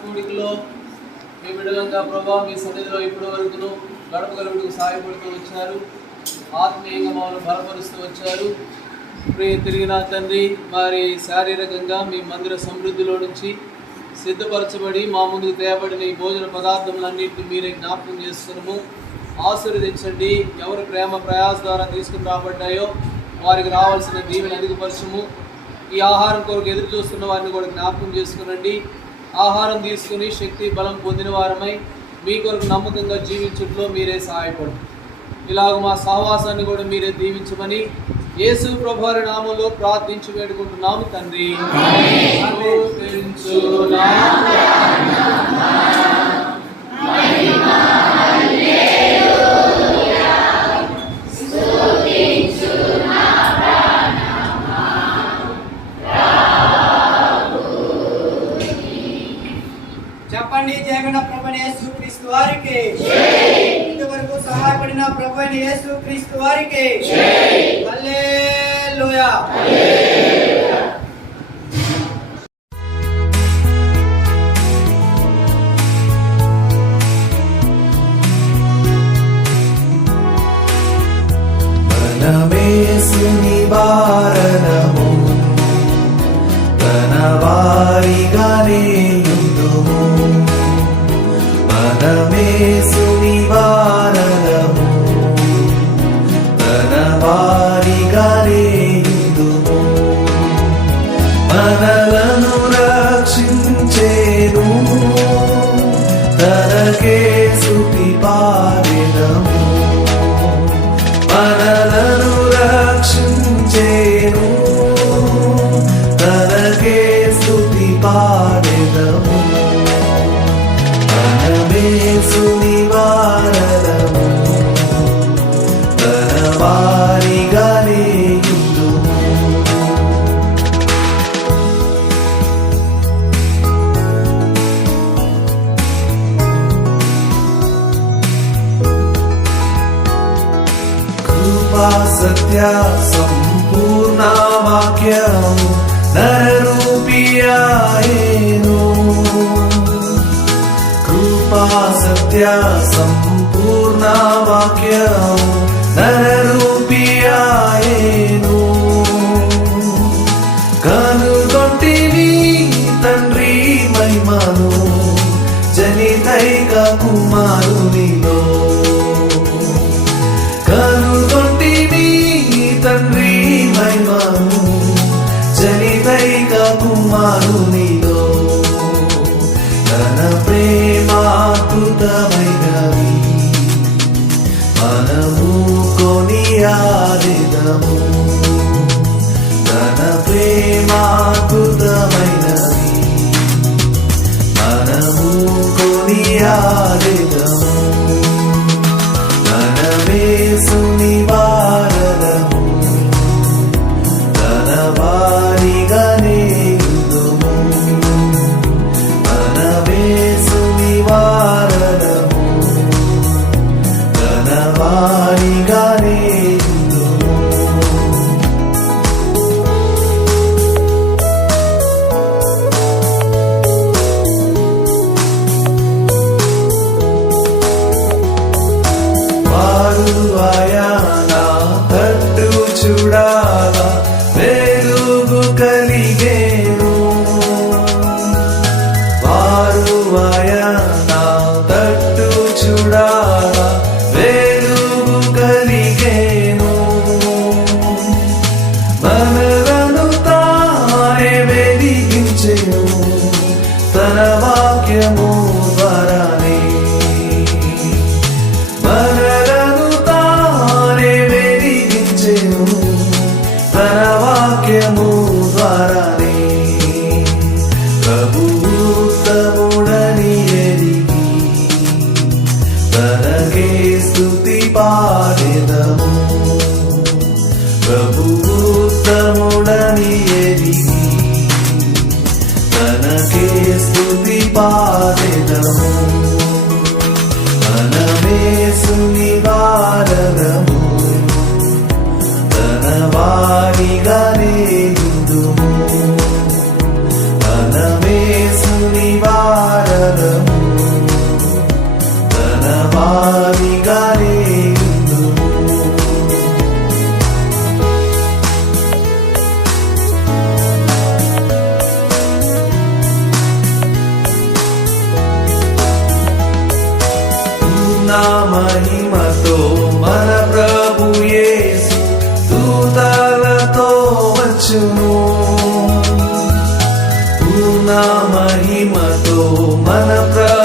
కూడికలో మీ బిడ్డలంగా ప్రభా మీ సన్నిధిలో ఇప్పటి వరకును గడపగలుగుటకు సహాయపడుతూ వచ్చారు. ఆత్మీయంగా మమ్మల్ని బలపరుస్తూ వచ్చారు. ప్రియ తిరిగిన తండ్రి, మరి శారీరకంగా మీ మందిర సమృద్ధిలో నుంచి సిద్ధపరచబడి మా ముందుకు తేబడిన ఈ భోజన పదార్థములన్నింటినీ మీరే జ్ఞాపకం చేస్తున్నాము. ఆశీర్వదించండి. ఎవరి ప్రేమ ప్రయాస ద్వారా తీసుకుని రాబడ్డాయో వారికి రావాల్సిన దీవెని అధికపరచము. ఈ ఆహారం కొరకు ఎదురు చూస్తున్న వారిని కూడా జ్ఞాపకం చేసుకునండి. ఆహారం తీసుకుని శక్తి బలం పొందిన వారమై మీ కొరకు నమ్మకంగా జీవించట్లో మీరే సహాయపడు. ఇలాగ మా సహవాసాన్ని కూడా మీరే దీవించమని యేసు ప్రభువారి నామంలో ప్రార్థించి వేడుకుంటున్నాము తండ్రి. చెప్పండి, జయమైన ప్రభువైన యేసుక్రీస్తు వారికి, ఇంతవరకు సహాయపడిన ప్రభువైన యేసుక్రీస్తు వారికి హల్లెలూయా. మనమేసుని వారనము తన వారిగానే యుందుము. మనమేసుని వారనము తన వారిగానే యుందుము. మనలను రక్షించేను తనకే స్తుతి పాడెదము. మనలను రక్షించేను తనకే స్తుతి పాడెదము. మనమేసుని వారనము తన వారిగానే యుందుము. కృపా సత్య సంపూర్ణ వాక్యము నరరూపియాయేను. కృపా సత్య సంపూర్ణ వాక్యము నరరూపియాయేను. కనుగొంటివి తండ్రి మహిమను జనితైక కుమారునిలో. కనుగొంటివి తండ్రి మహిమను జనితైక కుమారునిలో. తన ప్రేమాకృతమైనవి మనము కొనియాడెదము. తన ప్రేమాకృతమైనవి మనము కొనియాడెదము. మనమేసుని వారనము తన వారిగానే యుందుము. మనమేసుని వారనము తన వారిగానే యుందుము. వారువాయనా తట్టు చూడాలా వెలుగు కలిగేను. వారువాయనా తట్టు చూడాలా వెలుగు కలిగేను. మనలను తానే వెలిగించెను తన వాక్యము ద్వారానే. మనలను తానే వెలిగించెను తన వాక్యము ద్వారానే. ప్రభువు ఉత్తముడని ఎరిగి తనకే స్తుతి పాడెదము. ప్రభువు ఉత్తముడని ఎరిగి తనకే స్తుతి పాడెదము. మనమేసుని వారనము తన వారిగానే యుందుము. మనమేసుని వారనము పూర్ణ మహిమతో మన ప్రభు యేసు దూతలతో వచ్చును. పూర్ణ మహిమతో మన ప్రభు